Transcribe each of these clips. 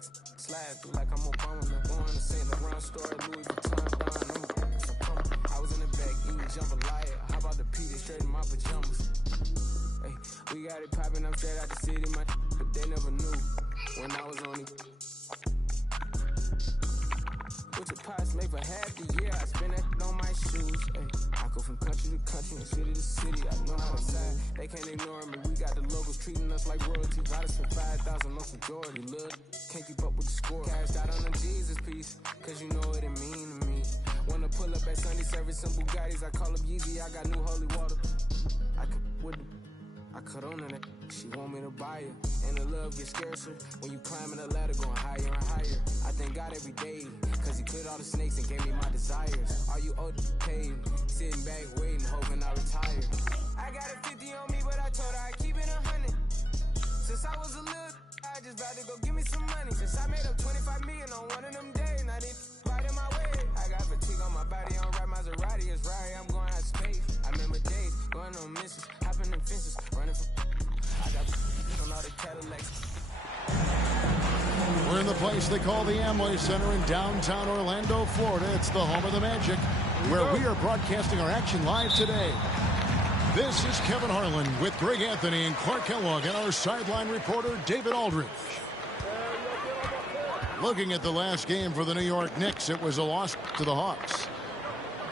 Jackson, slide through like I'm Obama. Going to St. Laurent store, Louis Vuitton, Don. I was in the back eating jambalaya. How about the P? They straight in my pajamas. Hey, we got it poppin', I'm straight out the city, but they never knew when I was on it. What your pots make for half the year? I spend that on my shoes. Ay, I go from country to country and city to city. I know how to side. They can't ignore me. We got the locals treating us like royalty. Got us for 5,000 on some Jordan. Look, can't keep up with the score. Cashed out on the Jesus piece, cause you know what it mean to me. Wanna pull up at Sunday service, some Bugattis. I call up Yeezy. I got new holy water. I cut on that. She want me to buy her. And the love gets scarcer when you climbing the ladder, going higher and higher. I thank God every day, cause he cleared all the snakes and gave me my desires. Are you old paid? Sitting back waiting, hoping I retire. I got a 50 on me, but I told her I keep it 100. Since I was a little, I just about to go give me some money. Since I made up 25 million on one of them days, and I didn't fight in my way. I got fatigue on my body, I don't ride Maserati, it's Rari, I'm going out of space. I remember days, going on missions, hopping in fences, running for I got on all the Cadillacs. We're in the place they call the Amway Center in downtown Orlando, Florida. It's the home of the Magic, where we are broadcasting our action live today. This is Kevin Harlan with Greg Anthony and Clark Kellogg and our sideline reporter, David Aldridge. Looking at the last game for the New York Knicks, it was a loss to the Hawks.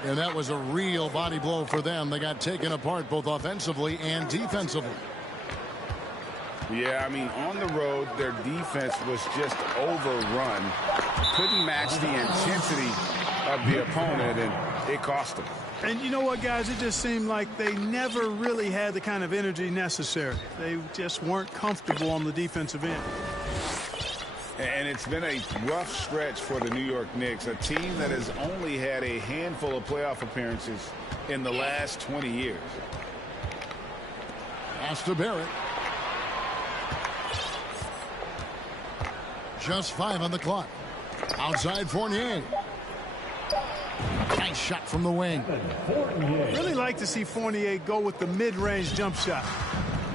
And that was a real body blow for them. They got taken apart both offensively and defensively. Yeah, I mean, on the road, their defense was just overrun. Couldn't match the intensity of the opponent, and it cost them. And you know what, guys? It just seemed like they never really had the kind of energy necessary. They just weren't comfortable on the defensive end. And it's been a rough stretch for the New York Knicks, a team that has only had a handful of playoff appearances in the last 20 years. Pass to Barrett. Just 5 on the clock. Outside Fournier. Nice shot from the wing. Really like to see Fournier go with the mid-range jump shot.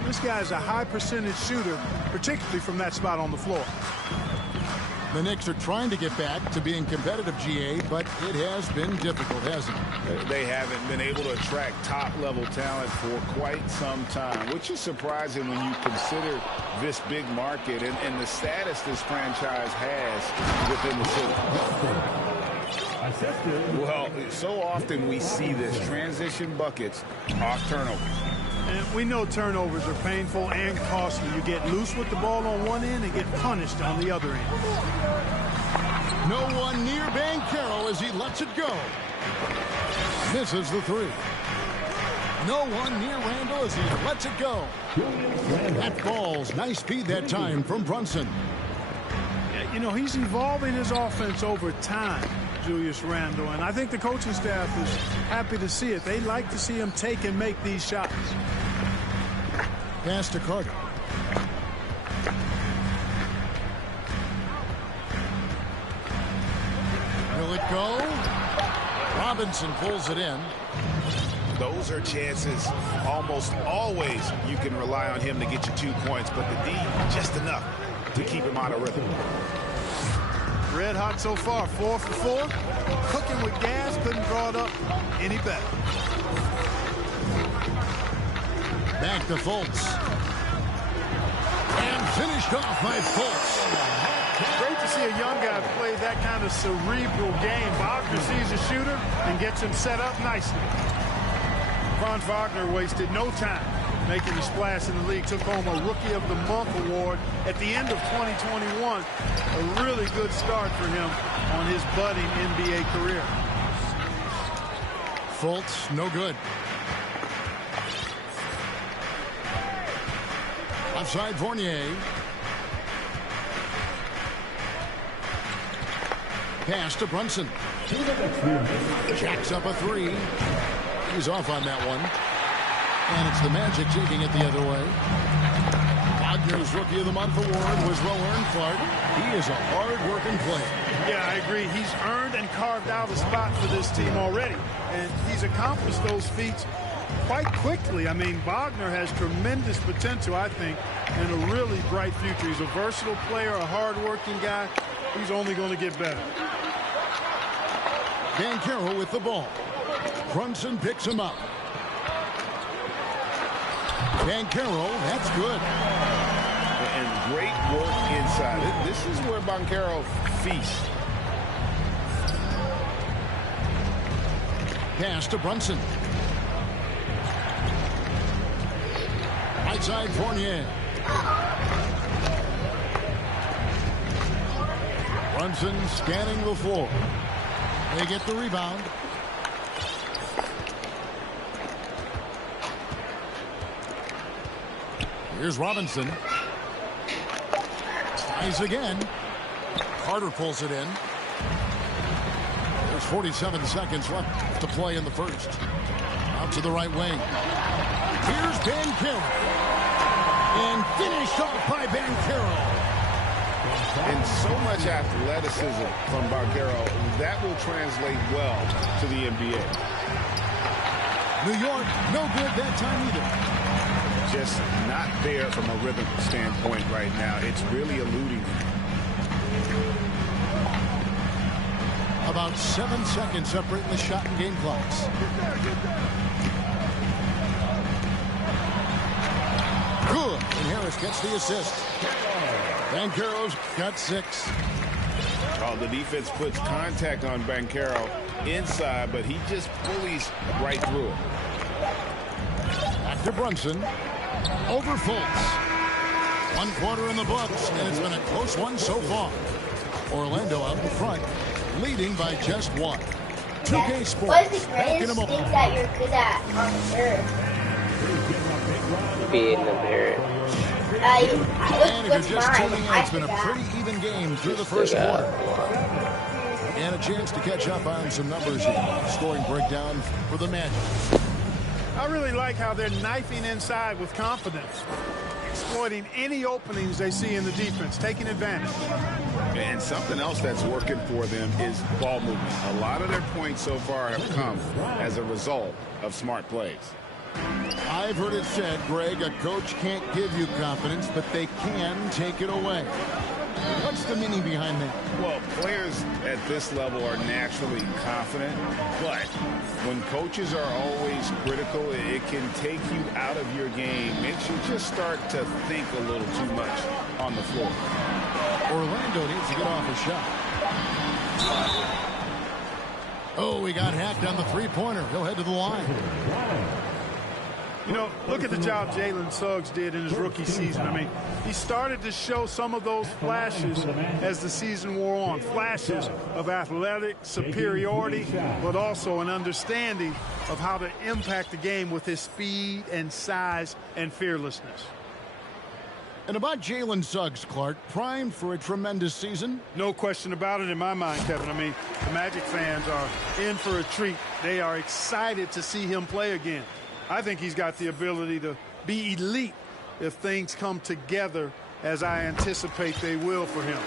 This guy's a high percentage shooter, particularly from that spot on the floor. The Knicks are trying to get back to being competitive, GA, but it has been difficult, hasn't it? They haven't been able to attract top-level talent for quite some time, which is surprising when you consider this big market and the status this franchise has within the city. Well, so often we see this, transition buckets off turnovers. And we know turnovers are painful and costly. You get loose with the ball on one end and get punished on the other end. No one near Banchero as he lets it go. Misses the three. No one near Randall as he lets it go. That falls. Nice speed that time from Brunson. Yeah, you know, he's evolving his offense over time, Julius Randle, and I think the coaching staff is happy to see it. They like to see him take and make these shots. Pass to Carter. Will it go? Robinson pulls it in. Those are chances almost always you can rely on him to get you 2 points, but the D, just enough to keep him out of rhythm. Red hot so far, 4 for 4. Cooking with gas, couldn't draw it up any better. Back to Fultz. And finished off by Fultz. Great to see a young guy play that kind of cerebral game. Wagner sees a shooter and gets him set up nicely. Franz Wagner wasted no time making a splash in the league. Took home a Rookie of the Month award at the end of 2021. A really good start for him on his budding NBA career. Fultz, no good. Outside Fournier. Pass to Brunson. Jacks up a three. He's off on that one. And it's the Magic taking it the other way. Wagner's Rookie of the Month award was well earned, Clark. He is a hard-working player. Yeah, I agree. He's earned and carved out a spot for this team already. And he's accomplished those feats quite quickly. I mean, Wagner has tremendous potential, I think, and a really bright future. He's a versatile player, a hard-working guy. He's only going to get better. Banchero with the ball. Brunson picks him up. Banchero, that's good. And great work inside. This is where Banchero feasts. Pass to Brunson. Right side Fournier. Brunson scanning the floor. They get the rebound. Here's Robinson. Tries again. Carter pulls it in. There's 47 seconds left to play in the first. Out to the right wing. Here's Banchero. And finished off by Banchero. And so much athleticism from Banchero, that will translate well to the NBA. New York, no good that time either. Just not there from a rhythm standpoint right now. It's really eluding him. About 7 seconds separating the shot and game clocks. Good. And Harris gets the assist. Banchero's got 6. Oh, the defense puts contact on Banchero inside, but he just bullies right through it. Back to Brunson. Over Fultz. 1 quarter in the books, and it's been a close one so far. Orlando out in front, leading by just 1. 2K Sports. What is the greatest thing that you're good at on earth? Being a parent. And if you're just tuning in, it's been a pretty even game through the first quarter. And a chance to catch up on some numbers here. Scoring breakdown for the Magic. I really like how they're knifing inside with confidence, exploiting any openings they see in the defense, taking advantage. And something else that's working for them is ball movement. A lot of their points so far have come as a result of smart plays. I've heard it said, Greg, a coach can't give you confidence, but they can take it away. What's the meaning behind that? Well, players at this level are naturally confident, but when coaches are always critical, it can take you out of your game. Makes you just start to think a little too much on the floor. Orlando needs to get off a shot. Oh, he got hacked on the three-pointer. He'll head to the line. You know, look at the job Jalen Suggs did in his rookie season. I mean, he started to show some of those flashes as the season wore on. Flashes of athletic superiority, but also an understanding of how to impact the game with his speed and size and fearlessness. And about Jalen Suggs, Clark, primed for a tremendous season? No question about it in my mind, Kevin. I mean, the Magic fans are in for a treat. They are excited to see him play again. I think he's got the ability to be elite if things come together as I anticipate they will for him.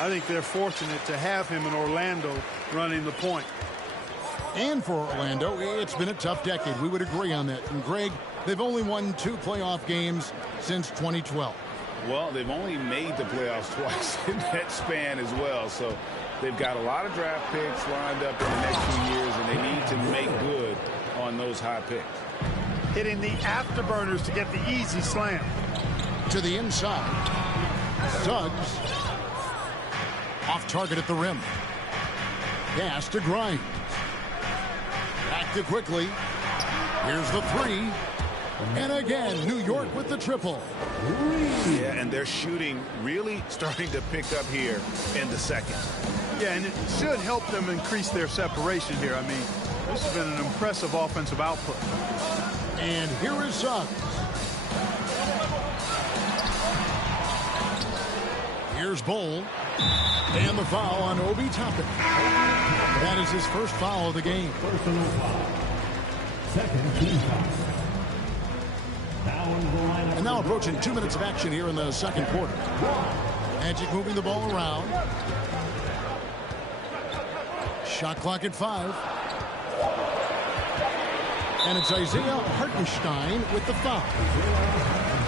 I think they're fortunate to have him in Orlando running the point. And for Orlando, it's been a tough decade. We would agree on that. And, Greg, they've only won 2 playoff games since 2012. Well, they've only made the playoffs twice in that span as well. So they've got a lot of draft picks lined up in the next few years, and they need to make good on those high picks. Hitting the afterburners to get the easy slam. To the inside. Suggs. Off target at the rim. Pass to Grimes. Back to Quickly. Here's the 3. And again, New York with the triple. Yeah, and their shooting really starting to pick up here in the second. Yeah, and it should help them increase their separation here. I mean, this has been an impressive offensive output. And here is Suggs. Here's Bull. And the foul on Obi Toppin. That is his first foul of the game. Personal foul. Second team foul. And now approaching 2 minutes of action here in the second quarter. Magic moving the ball around. Shot clock at 5. And it's Isaiah Hartenstein with the foul.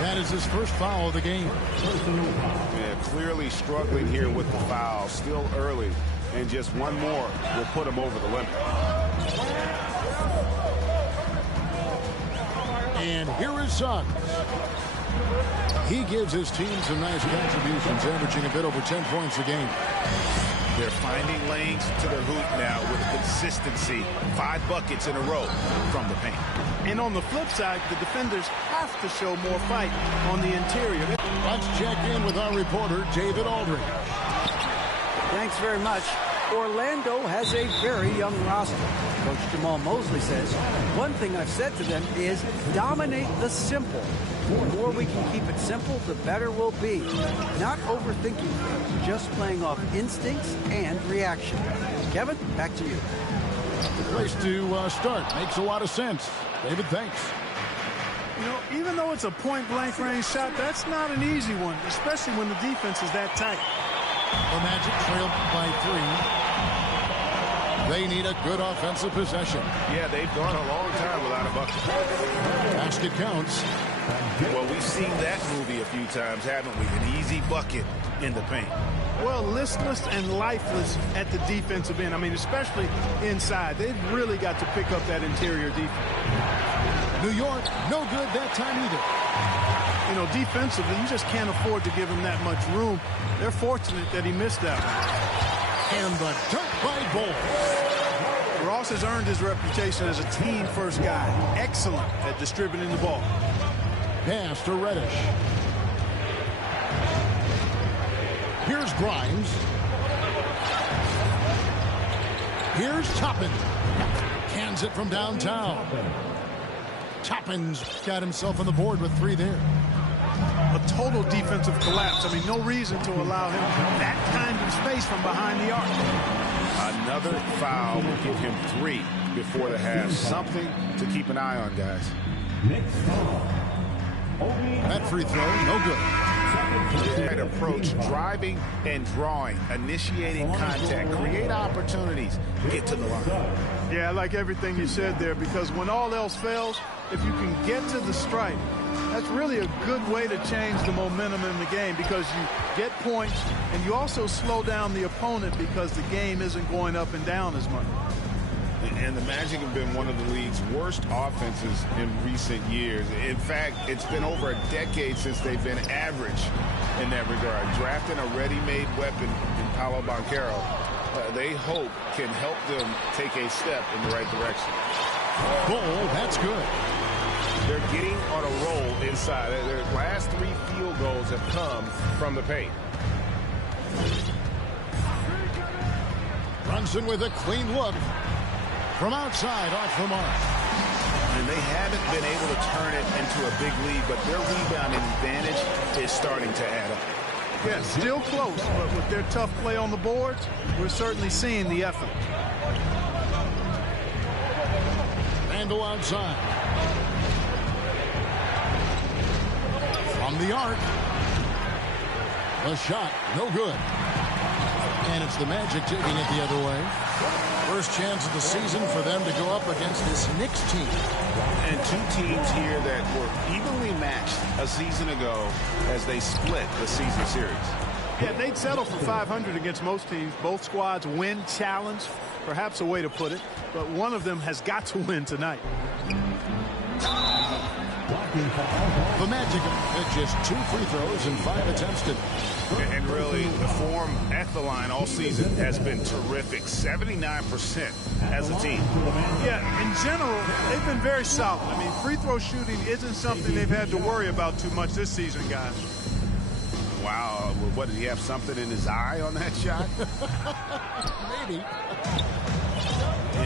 That is his first foul of the game. Yeah, clearly struggling here with the foul. Still early. And just one more will put him over the limit. And here is Suggs. He gives his team some nice contributions, averaging a bit over 10 points a game. They're finding lanes to the hoop now with consistency. 5 buckets in a row from the paint. And on the flip side, the defenders have to show more fight on the interior. Let's check in with our reporter, David Aldridge. Thanks very much. Orlando has a very young roster. Coach Jamal Mosley says, one thing I've said to them is dominate the simple. The more we can keep it simple, the better we'll be. Not overthinking things, just playing off instincts and reaction. Kevin, back to you. The place to start. Makes a lot of sense. David, thanks. You know, even though it's a point-blank range shot, that's not an easy one, especially when the defense is that tight. The Magic trailed by 3. They need a good offensive possession. Yeah, they've gone a long time without a bucket. Basket counts. Well, we've seen that movie a few times, haven't we? An easy bucket in the paint. Well, listless and lifeless at the defensive end. I mean, especially inside. They've really got to pick up that interior defense. New York, no good that time either. You know, defensively, you just can't afford to give him that much room. They're fortunate that he missed that one. And the dunk by Ball. Ross has earned his reputation as a team-first guy. Excellent at distributing the ball. Pass to Reddish. Here's Grimes. Here's Toppin. Cans it from downtown. Toppin's got himself on the board with 3 there. A total defensive collapse. I mean, no reason to allow him that kind of space from behind the arc. Another foul will give him 3 before the half. Something to keep an eye on, guys. That free throw, no good. Right approach, driving and drawing, initiating contact, create opportunities, get to the line. Yeah, I like everything you said there, because when all else fails, if you can get to the stripe, that's really a good way to change the momentum in the game, because you get points and you also slow down the opponent because the game isn't going up and down as much. And the Magic have been one of the league's worst offenses in recent years. In fact, it's been over a decade since they've been average in that regard. Drafting a ready-made weapon in Paolo Banchero, they hope can help them take a step in the right direction. Goal, that's good. They're getting on a roll inside. Their last 3 field goals have come from the paint. Brunson with a clean look. From outside, off the mark. And they haven't been able to turn it into a big lead, but their rebounding advantage is starting to add up. Yeah, still close, but with their tough play on the boards, we're certainly seeing the effort. Randall outside. From the arc. The shot, no good. And it's the Magic taking it the other way. First chance of the season for them to go up against this Knicks team. And 2 teams here that were evenly matched a season ago as they split the season series. Yeah, they'd settle for 500 against most teams. Both squads win challenge, perhaps a way to put it, but one of them has got to win tonight. The Magic had just 2 free throws and 5 attempted. And really, the form at the line all season has been terrific. 79% as a team. Yeah, in general, they've been very solid. I mean, free throw shooting isn't something they've had to worry about too much this season, guys. Wow, what, did he have something in his eye on that shot? Maybe.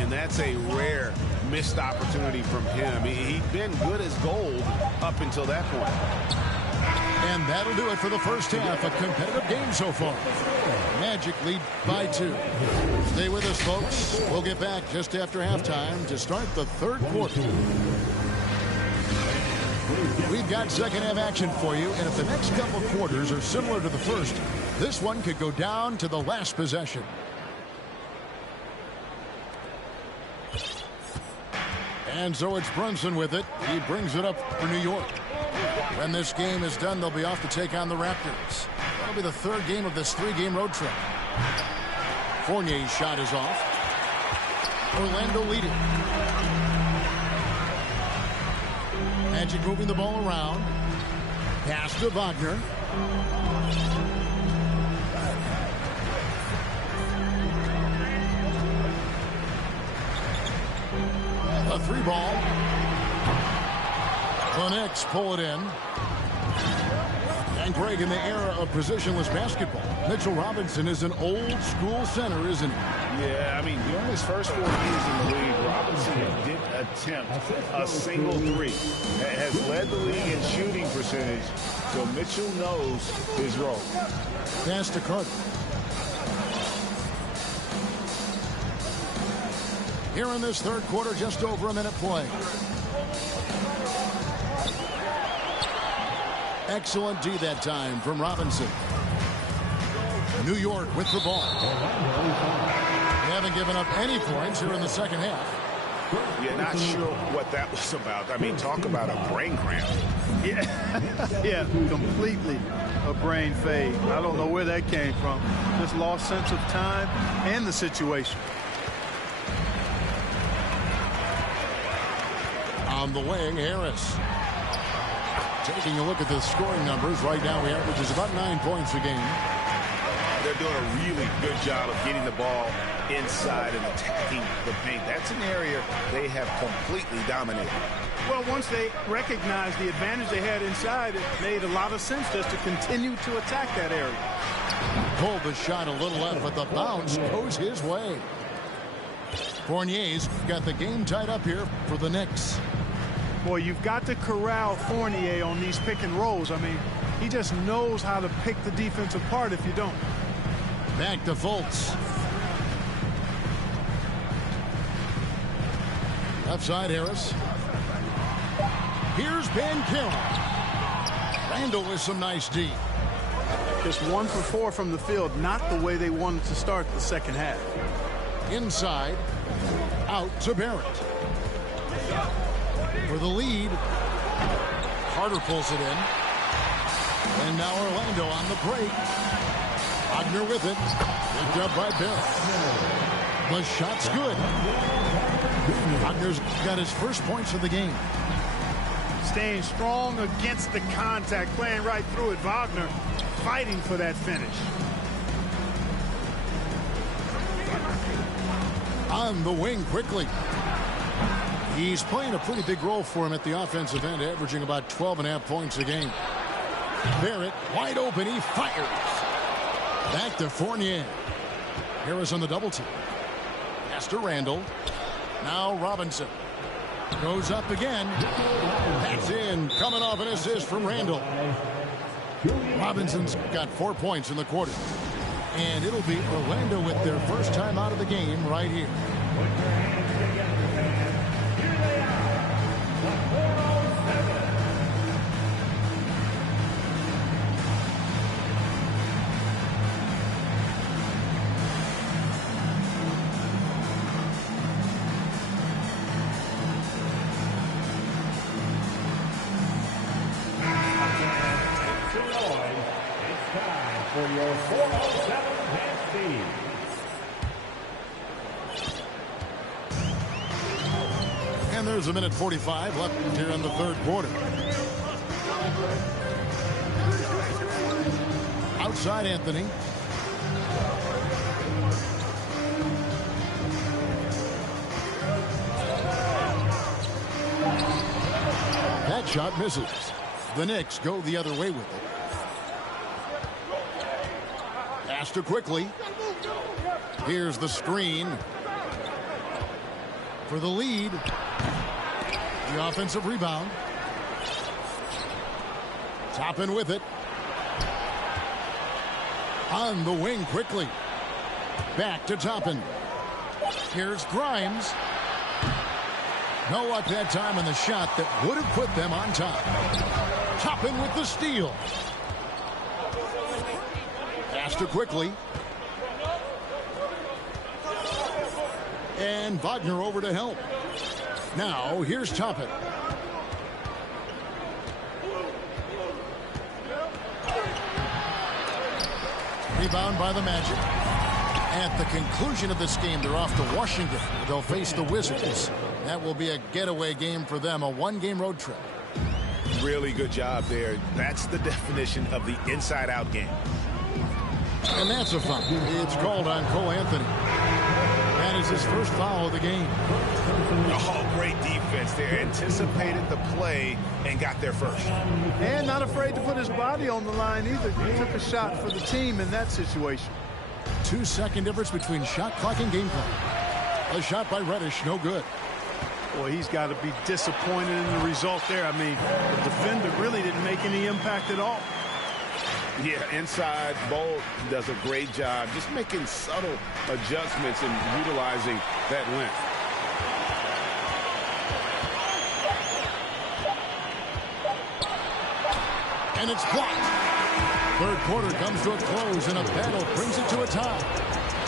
And that's a rare missed opportunity from him. He'd been good as gold up until that point. And that'll do it for the first half. A competitive game so far. Magic lead by 2. Stay with us, folks. We'll get back just after halftime to start the 3rd quarter. We've got second half action for you, and if the next couple quarters are similar to the first, this one could go down to the last possession. And so it's Brunson with it. He brings it up for New York. When this game is done, they'll be off to take on the Raptors. That'll be the third game of this 3-game road trip. Fournier's shot is off. Orlando leading. Magic moving the ball around. Pass to Wagner. A 3-ball. The Knicks pull it in. And Greg, in the era of positionless basketball, Mitchell Robinson is an old-school center, isn't he? Yeah, I mean, during his first 4 years in the league, Robinson didn't attempt a single three. Has led the league in shooting percentage, so Mitchell knows his role. Pass to Carter. Here in this third quarter, just over a minute play. Excellent D that time from Robinson. New York with the ball. They haven't given up any points here in the second half. Yeah, not sure what that was about. I mean, talk about a brain cramp. Yeah, completely a brain fade. I don't know where that came from. Just lost sense of time and the situation. On the wing, Harris. Taking a look at the scoring numbers, right now he averages about 9 points a game. They're doing a really good job of getting the ball inside and attacking the paint. That's an area they have completely dominated. Well, once they recognized the advantage they had inside, it made a lot of sense just to continue to attack that area. Pulled the shot a little left, but the bounce goes his way. Fournier's got the game tied up here for the Knicks. Boy, you've got to corral Fournier on these pick and rolls. I mean, he just knows how to pick the defense apart if you don't. Back to Fultz. Left side, Harris. Here's Ben Carroll. Randall with some nice D. Just 1 for 4 from the field, not the way they wanted to start the second half. Inside, out to Barrett. For the lead, Carter pulls it in. And now Orlando on the break. Wagner with it. Picked up by Barrett. The shot's good. Wagner's got his first points of the game. Staying strong against the contact, playing right through it. Wagner fighting for that finish. On the wing quickly. He's playing a pretty big role for him at the offensive end, averaging about 12.5 points a game. Barrett wide open. He fires. Back to Fournier. Harris on the double team. Pass to Randall. Now Robinson. Goes up again. That's in. Coming off an assist from Randall. Robinson's got 4 points in the quarter. And it'll be Orlando with their first time out of the game right here. And there's a minute 45 left here in the third quarter. Outside Anthony. That shot misses. The Knicks go the other way with it. Faster quickly. Here's the screen. For the lead. The offensive rebound. Toppin with it. On the wing quickly. Back to Toppin. Here's Grimes. No luck that time on the shot that would have put them on top. Toppin with the steal. Faster quickly. And Wagner over to help. Now, here's Toppin. Rebound by the Magic. At the conclusion of this game, they're off to Washington. They'll face the Wizards. That will be a getaway game for them, a one-game road trip. Really good job there. That's the definition of the inside-out game. And that's a foul. It's called on Cole Anthony. That is his first foul of the game. Oh, great defense there. Anticipated the play and got there first. And not afraid to put his body on the line either. He took a shot for the team in that situation. 2-second difference between shot clock and game clock. A shot by Reddish, no good. Boy, he's got to be disappointed in the result there. I mean, the defender really didn't make any impact at all. Yeah, inside, Bolt does a great job just making subtle adjustments and utilizing that length. And it's blocked. Third quarter comes to a close, and a battle brings it to a tie.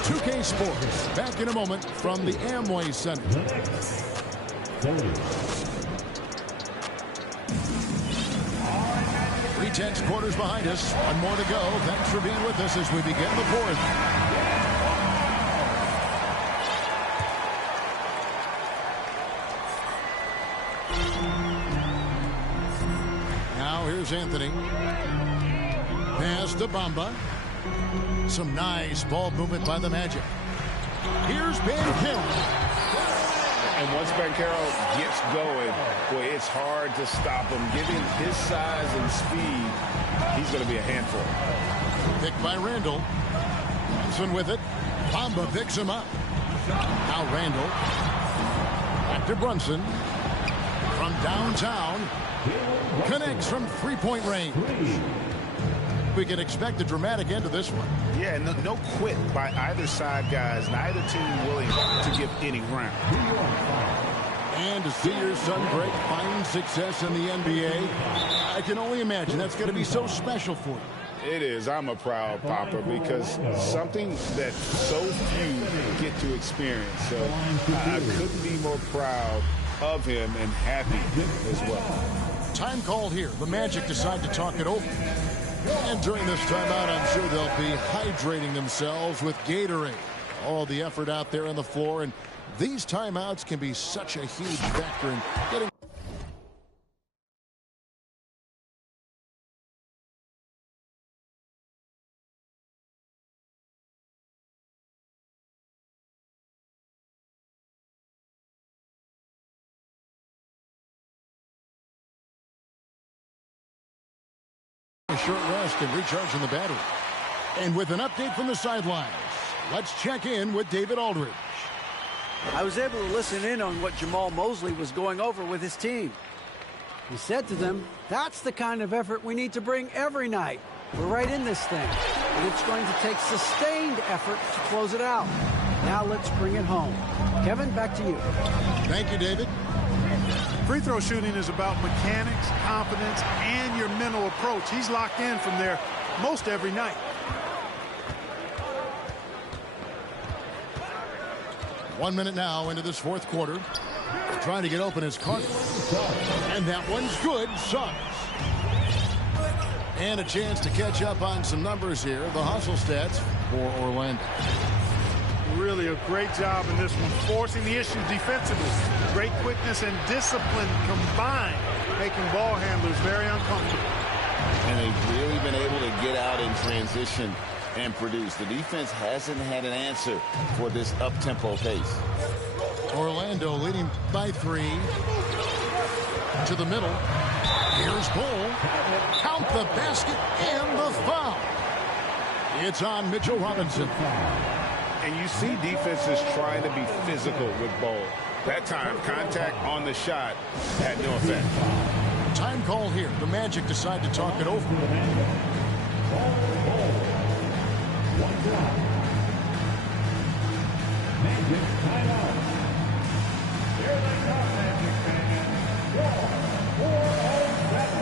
2K Sports, back in a moment from the Amway Center. 3/10 quarters behind us. One more to go. Thanks for being with us as we begin the fourth. Now here's Anthony. Pass to Bamba. Some nice ball movement by the Magic. Here's Banchero. And once Banchero gets going, boy, it's hard to stop him. Given his size and speed, he's going to be a handful. Picked by Randall. Brunson with it. Bamba picks him up. Now Randall. Back to Brunson. From downtown. Connects from three-point range. We can expect a dramatic end to this one. Yeah, no quit by either side, guys. Neither team willing to give any ground. And to see your son Greg find success in the NBA, I can only imagine that's going to be so special for you. It is. I'm a proud papa because something that so few get to experience. So I couldn't be more proud of him and happy as well. Time called here. The Magic decide to talk it over. And during this timeout, I'm sure they'll be hydrating themselves with Gatorade. All the effort out there on the floor, and these timeouts can be such a huge factor in getting. A short rest and recharging the battery. And with an update from the sidelines, let's check in with David Aldridge. I was able to listen in on what Jamal Mosley was going over with his team. He said to them, that's the kind of effort we need to bring every night. We're right in this thing, but it's going to take sustained effort to close it out. Now let's bring it home. Kevin, back to you. Thank you, David. Free throw shooting is about mechanics, confidence, and your mental approach. He's locked in from there most every night. 1 minute now into this fourth quarter. Trying to get open his Cardinals. And that one's good. Suggs. And a chance to catch up on some numbers here. The hustle stats for Orlando. Really a great job in this one, forcing the issue defensively. Great quickness and discipline combined, making ball handlers very uncomfortable. And they've really been able to get out in transition and produce. The defense hasn't had an answer for this up-tempo pace. Orlando leading by 3. To the middle. Here's Bull. Count the basket and the foul. It's on Mitchell Robinson. And you see defenses trying to be physical with Ball. That time, contact on the shot had no effect. Time call here. The Magic decide to talk it over. Magic timeout. Here they come, Magic fans. 4:07.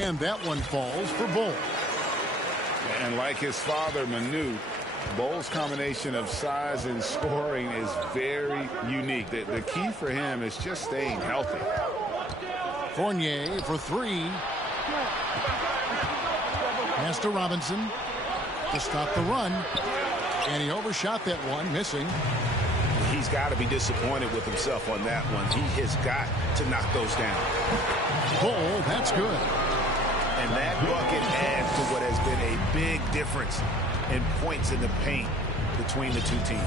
And that one falls for Bull. And like his father, Manu, Bull's combination of size and scoring is very unique. The key for him is just staying healthy. Fournier for three. Pass to Robinson to stop the run. And he overshot that one, missing. He's got to be disappointed with himself on that one. He has got to knock those down. Bull, that's good. And that bucket adds to what has been a big difference in points in the paint between the two teams.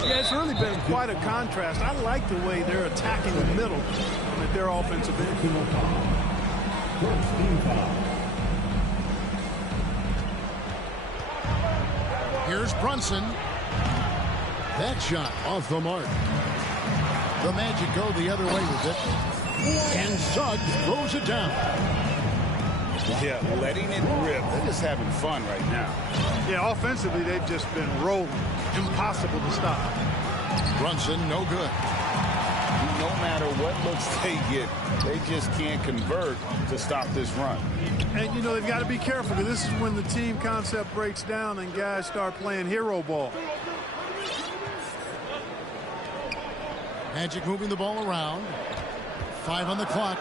Yeah, it's really been quite a contrast. I like the way they're attacking the middle with their offensive end. First team foul. Here's Brunson. That shot off the mark. The Magic go the other way with it. And Suggs throws it down. Yeah, letting it rip. They're just having fun right now. Yeah, offensively, they've just been rolling. Impossible to stop. Brunson, no good. No matter what looks they get, they just can't convert to stop this run. And, you know, they've got to be careful, because this is when the team concept breaks down and guys start playing hero ball. Magic moving the ball around. 5 on the clock.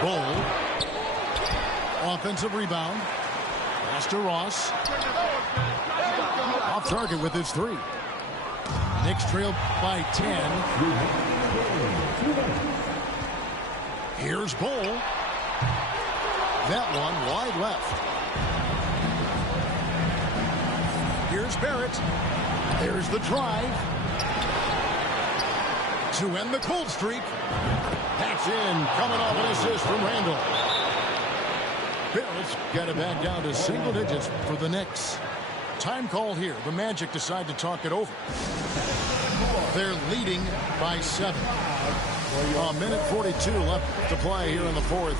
Bull. Offensive rebound. Pass to Ross. Off target with his 3. Knicks trail by 10. Here's Bull. That one wide left. Here's Barrett. There's the drive. To end the cold streak. That's in. Coming off an assist from Randall. Barrett's got it back down to single digits for the Knicks. Time called here. The Magic decide to talk it over. They're leading by 7. A minute 42 left to play here in the fourth.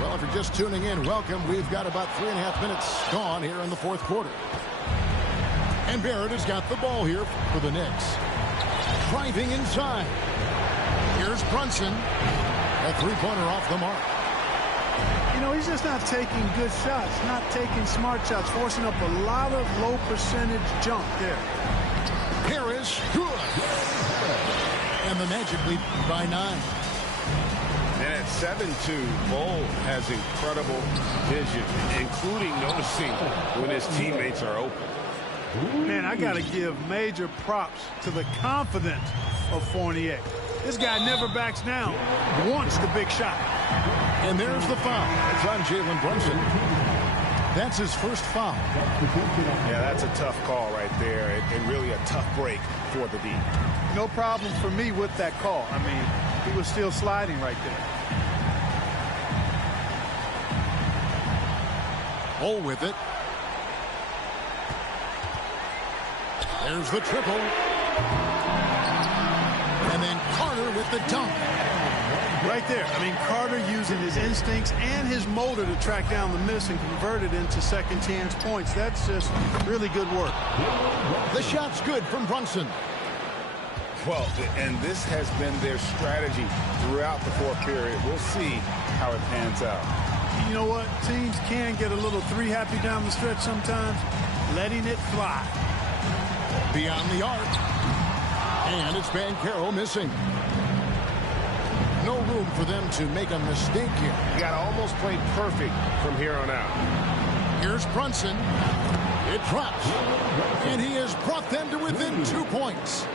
Well, if you're just tuning in, welcome. We've got about 3.5 minutes gone here in the fourth quarter. And Barrett has got the ball here for the Knicks. Driving inside. Here's Brunson. A three-pointer off the mark. You know, he's just not taking good shots, not taking smart shots, forcing up a lot of low percentage jump there. Harris, good. And the Magic lead by 9. And at 7-2, Bull has incredible vision, including noticing when his teammates are open. Man, I got to give major props to the confidence of Fournier. This guy never backs down, wants the big shot. And there's the foul. It's on Jalen Brunson. That's his first foul. Yeah, that's a tough call right there, and really a tough break for the D. No problem for me with that call. I mean, he was still sliding right there. Bull with it. There's the triple. And then Carter with the dunk. Right there. I mean, Carter using his instincts and his motor to track down the miss and convert it into second chance points. That's just really good work. The shot's good from Brunson. Well, and this has been their strategy throughout the fourth period. We'll see how it pans out. You know what? Teams can get a little three-happy down the stretch sometimes, letting it fly. Beyond the arc. And it's Banchero missing. No room for them to make a mistake here. You got to almost play perfect from here on out. Here's Brunson. It drops. And he has brought them to within 2 points.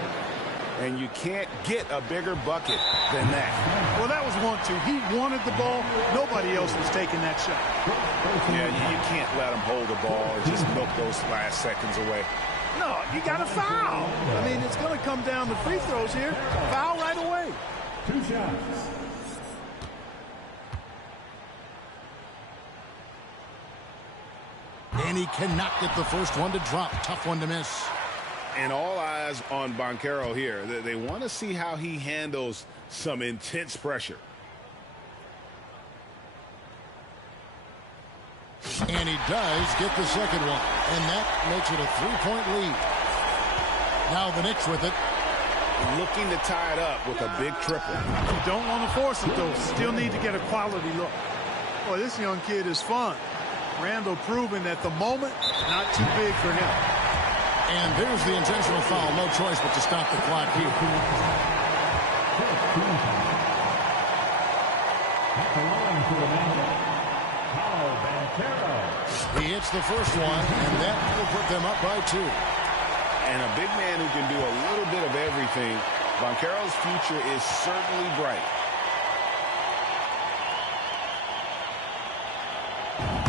And you can't get a bigger bucket than that. Well, that was 1-2. He wanted the ball. Nobody else was taking that shot. Yeah, you can't let him hold the ball and just milk those last seconds away. No, you got to foul. I mean, it's going to come down to free throws here. Foul right away. 2 shots. And he cannot get the first one to drop. Tough one to miss. And all eyes on Banchero here. They want to see how he handles some intense pressure. And he does get the second one. And that makes it a 3-point lead. Now the Knicks with it. Looking to tie it up with a big triple. You don't want to force it, though. Still need to get a quality look. Boy, this young kid is fun. Randall proving that the moment, not too big for him. And there's the intentional foul. No choice but to stop the clock here. He hits the first one, and that will put them up by 2. And a big man who can do a little bit of everything. Banchero's future is certainly bright.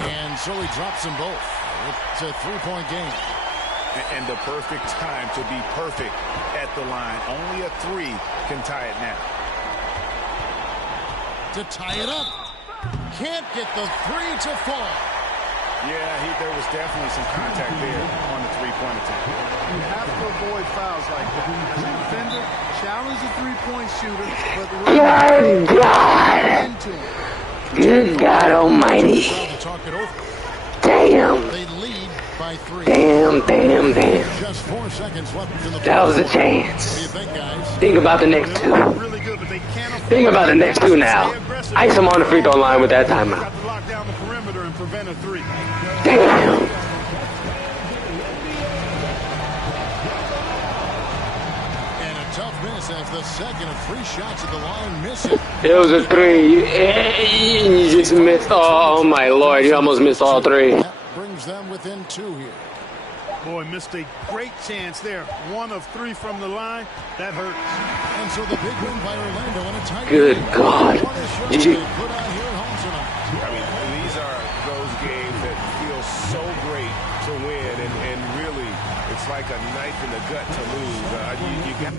And so he drops them both. It's a 3-point game. And the perfect time to be perfect at the line. Only a 3 can tie it now. To tie it up. Can't get the 3 to fall. Yeah, there was definitely some contact there on the three-point attempt. You have to avoid fouls like that. As a defender, challenge the three-point shooter, but Good God almighty. Damn. They lead by 3. Damn. Just 4 seconds left in the That was a chance. What do you think, guys? Think about the next 2. really good, but they can't afford Think about the next 2 now. Ice him on the free throw line with that timeout. got to lock down the perimeter and prevent a 3. Damn. And a tough miss as the second of 3 shots at the line miss it. It was a 3. You just missed. Oh my lord, you almost missed all 3. That brings them within 2 here. Boy, missed a great chance there. 1 of 3 from the line. That hurts. And so the big win by Orlando in a tight Good game. God. What a show Did they you? put on here at home tonight. I mean, these are those games that feel so great to win, and really, it's like a knife in the gut to lose. You got.